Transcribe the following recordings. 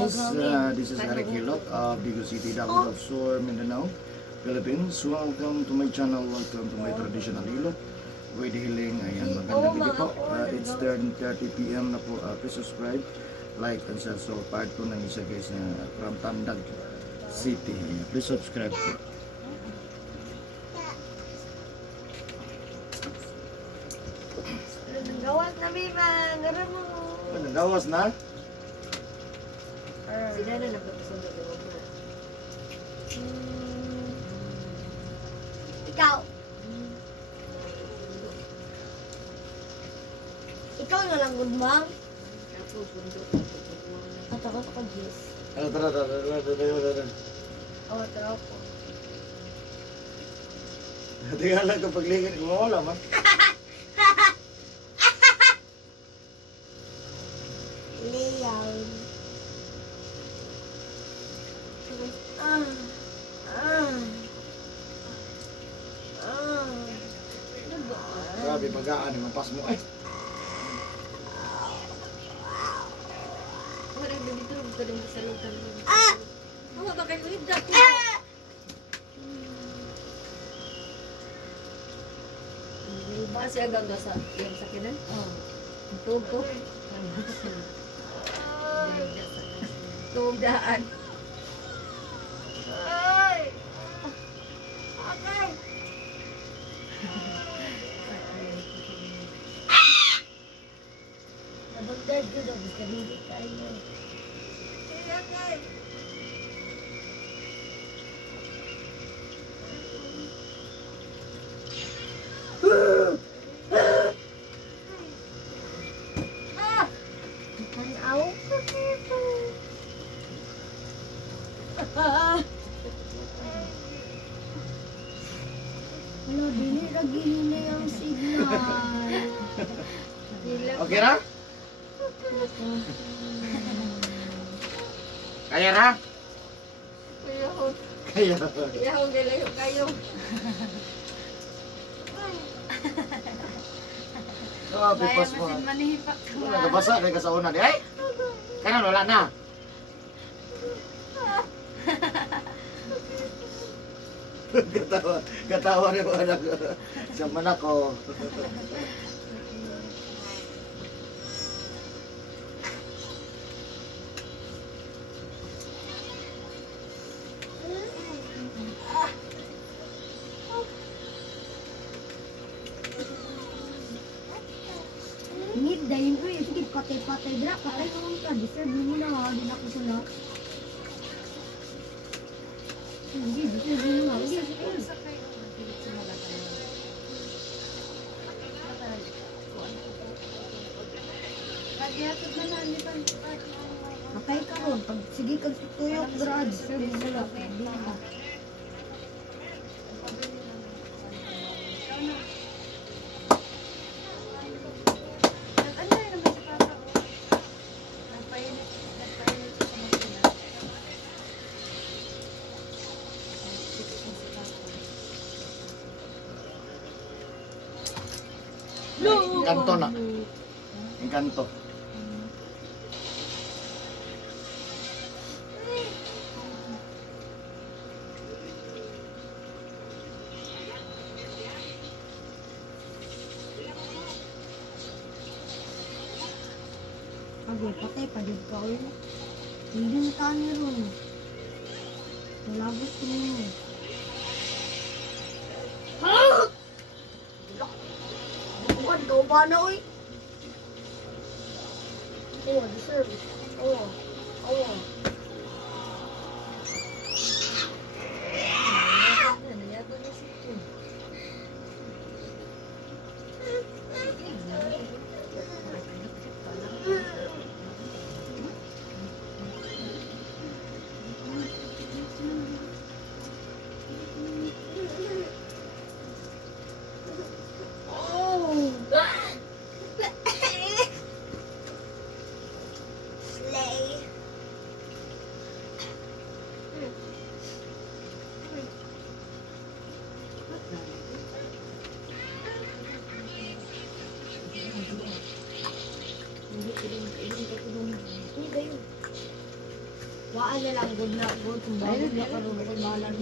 guys, this is Eric Hilot of Bigo City, Davao del Sur, Mindanao, Philippines. Welcome to my channel, welcome to my traditional Hilot with healing. Ayan, magandang gabi po. It's 10:30 PM na po. Please subscribe, like, and share. So, part 2 ng isa guys from Tandag City. Ayan, please subscribe po. Gawas na, Biman. Gara mo. Nagawas na? Sila na nagpapasunda ko mo. Ikaw. Ikaw na lang, good mom. At ako sa kagis. Tara. Oo, tara po. Tingnan lang kapag lingin, mawala man. Leon. Grabe, magaan yung pas mo. Ay! Wala na dito, ko din sa lugar mo. Ano ba kayo hidrak? Kasi agad na sa yung sakinan? Oo. Tug ko. Tugdaan. Ay! Okay! Nabagdad ko daw, gusto hindi tayo. Okay! Tanaw ka dito. Wala, dili lagi na yung signal. Okay na? Kaya na? Kaya. Kaya akong galayo kayo. Grabe, pas mo. Manihipak ka. Wala, nabasa na ka sa una. Di ay? Kanan, wala na. Katawa rin mo anak sa manak ko. Need dahil ko yung sige patay-patay dra. Patay ko lang ka. Deserve mo na ha. Di na ako sila. Hindi, deserve mo na. Hindi, Pag-iatod na lang, di ba? Patay ka ron. Pag sige kag tutuyok dra. Deserve mo sila. Hindi na. Nag-anday naman si Papa. Nagpainit siya sa makina. Encanto na. Encanto. Agay, patay pa din ka. Hindi na tani ron. Malabot ko mo. Bukan daw ba na, uy? Oo, deserve. Oo. Oo. Slay. Waan na lang, good na good. Sumbawag na karoon ko malam.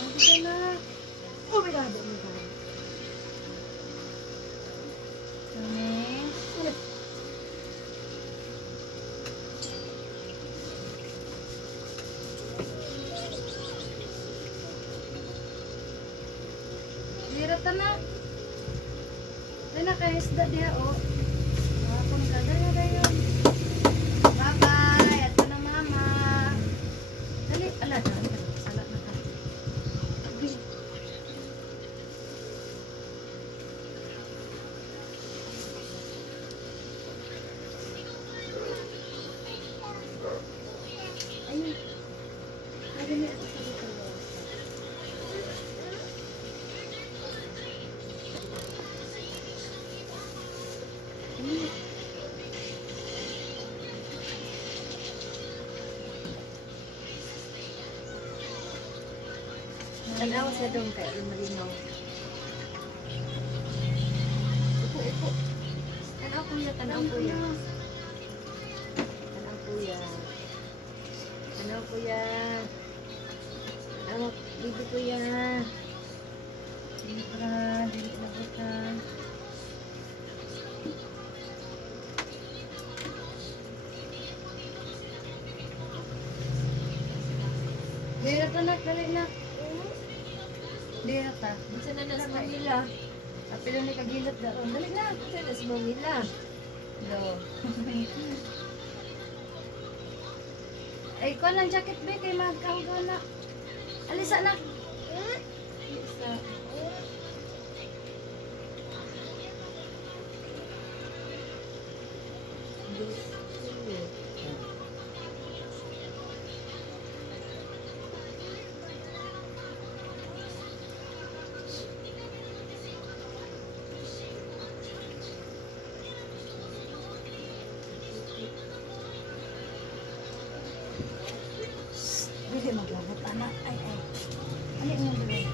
Sabi ka na. Oh my God, oh my God. Kami. Lirata na. Ay na kaya isda diha o. Hapon ka dayon. Bye-bye. Ato na mama. Dali. Ala, dali. Salat na ka. Ayun. Ayun na ako sa dito. Tanaw sa dong kay malinaw. Upo. Tanaw kuya. Tanaw kuya. Tanaw bibi kuya. Libra. Dili na kita. Lirata na. Dali na. Lirata. Bisa na nas Manila. Apilo ni kagilat daron. Dali na. Bisa nas Manila. Do. Ay, ko lang jacket be kay magkahuga na. Alisa na. Alisa. Dili maglabot anak. Ay. Ano yung dili?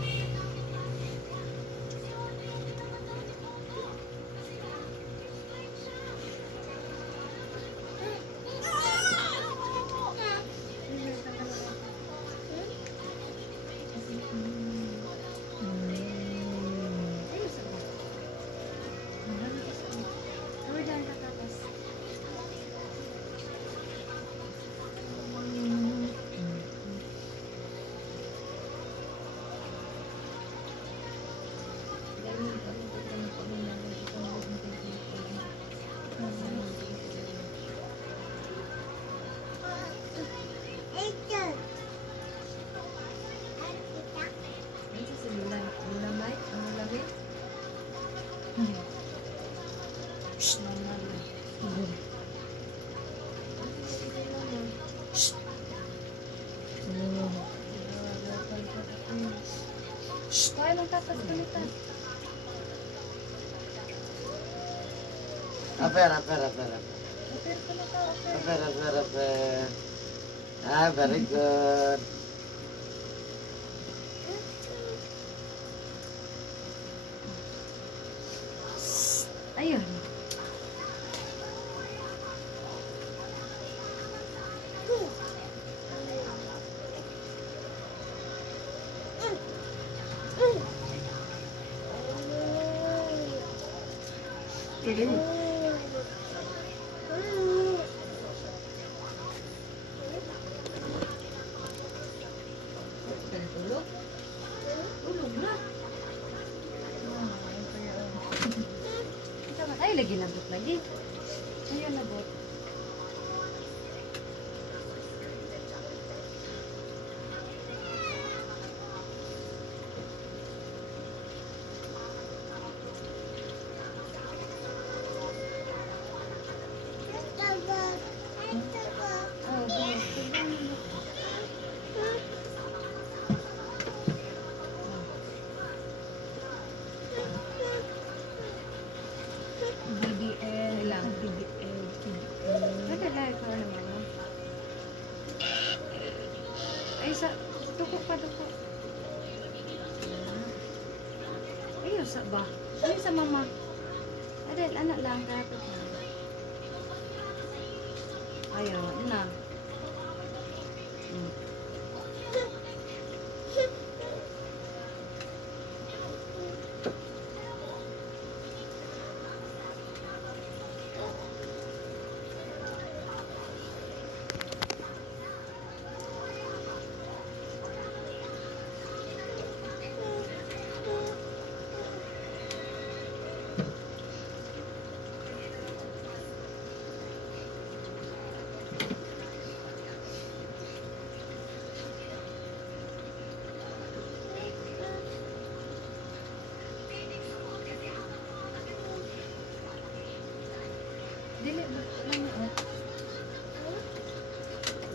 Kaya nang tatas ganita. Aper. Apir ka na ka, apir. Ah, very good. Ayun. Tulog? Tulog na. Ay, lagi nabot lagi. Ayun, nabot. sa ba? Ano sa mama? Adel, anak lang kapit na. Ayaw, na. Hmm. Dili ba lang eh.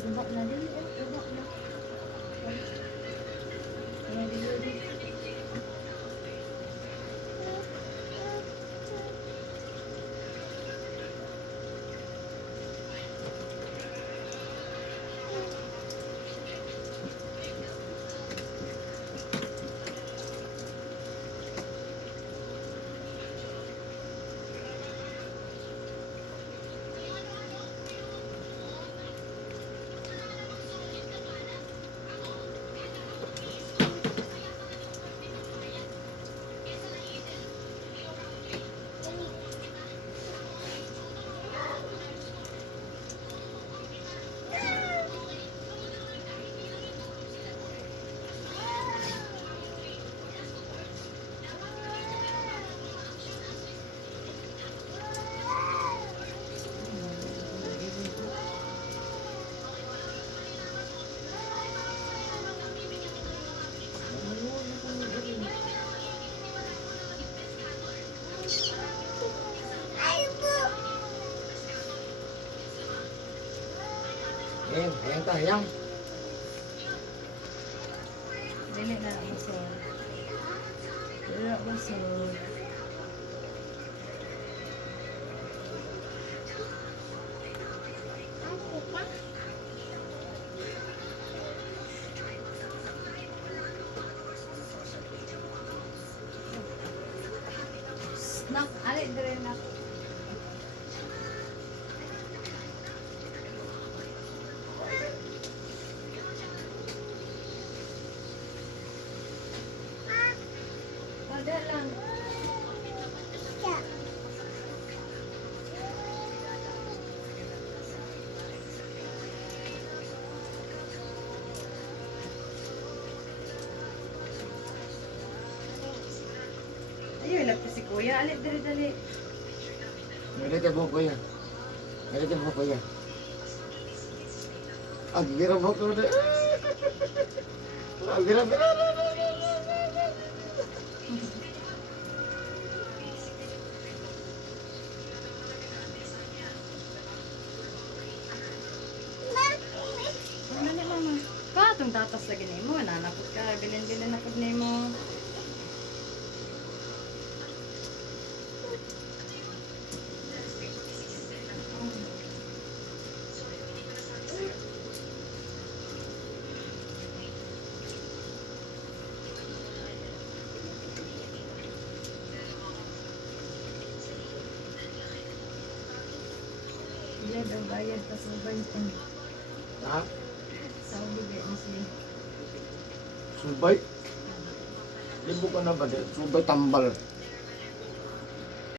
Dubak na dili eh, dubak na. Ano dili. Ayan, ayan ta, ayan. Dili na usod. Dili na usod. Snack, ali dire na. Pada lang. Ayun, lagpo si kuya. Alit, dali. Nalita mo kuya. Nalita mo kuya. Ang gira mo ko na. Ang gira. Ano na mama? Patong tatas lagi na mo. Nanapot ka. Bilin-bilin na pag na mo. Iya, daw bayad pa sa banyan. Ha? Sa bigay mo siya. Subay? Libo ka na ba? Subay tambal.